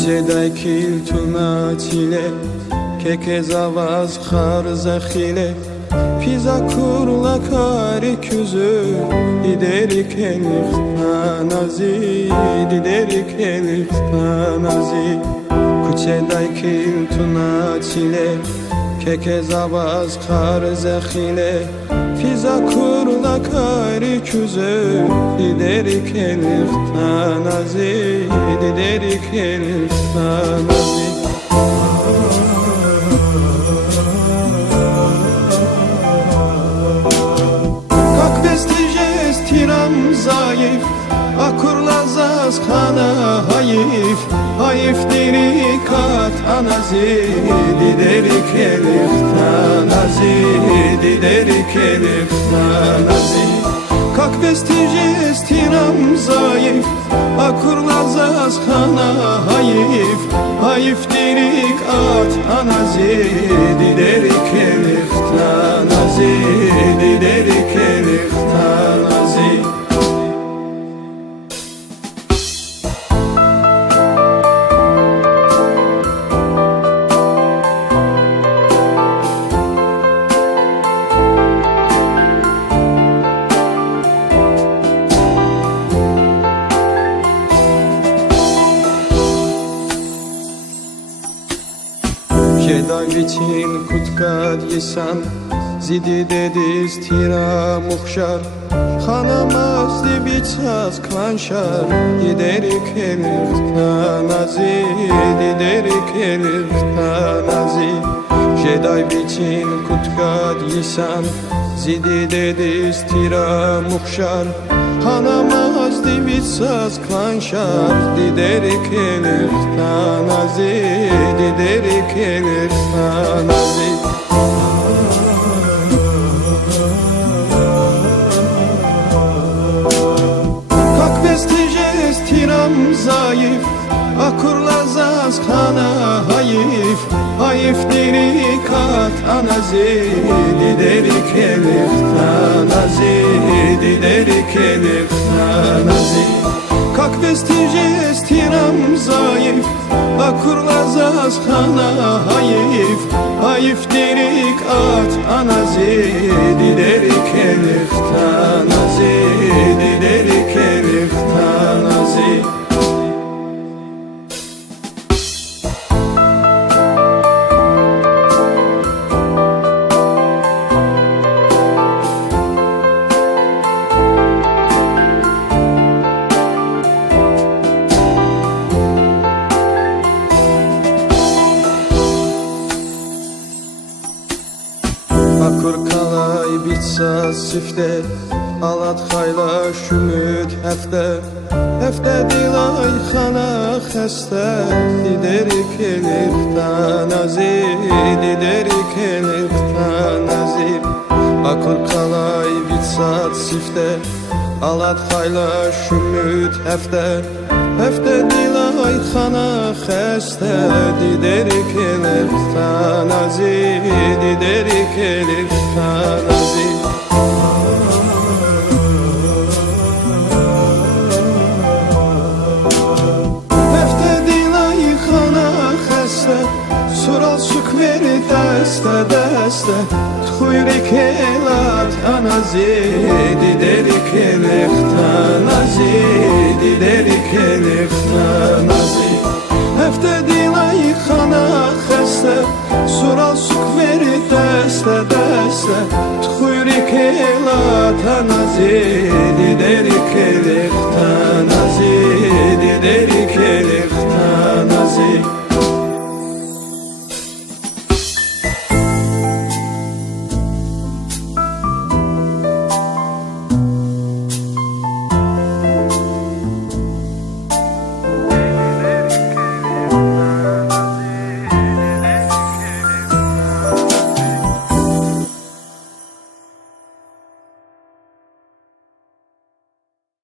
کوچه کیل تو ناچیله که که zavaz خارزخیله پیزا kurla kari küzü Diderik elixtanazi Diderik elixtanazi Kuçedayki tuna çile Keke zavaz kar zekhile Fiza kurla kari küzü Diderik elixtanazi Diderik elixtanazi Tiram zayıf, akurlazaz kana hayif Hayif dirikat anazi, diderik elixtanazi Diderik elixtanazi Kak vestiges tiram zayıf, akurlazaz kana hayif Hayif dirikat anazi, diderik elixtanazi Diderik elixtanazi Jedayviçin kutkad yesan Zidi dediz tira muhşar Xanamaz dibiçaz klanşar Diderik elixtanazi Diderik elixtanazi Jedayviçin kutkad yesan Zidi dediz tira muhşar Xanamaz dibiçaz klanşar Diderik elixtanazi Diderik elixtanazi Tiram zayıf, akurlazaz kana hayif Hayif dirikat anazi, diderik elixtanazi Diderik elixtanazi Kak vestiges tiram zayıf, akurlazaz kana hayif Hayif dirikat anazi, diderik elixtanazi Diderik elixtanazi Akur kalay bitsa sifte Alat xayla şümüt hefte Hefte dilay xana xəstə Diderik elixtanazi Diderik elixtanazi Akur kalay bitsa sifte Alat xayla şümüt hefte Hefte dilay xana xəstə Diderik elixtanazi Diderik elixtanazi Hefte dilay xana xəstə Sural suk veri dəstə dəstə Txuyrik elat anazi Diderik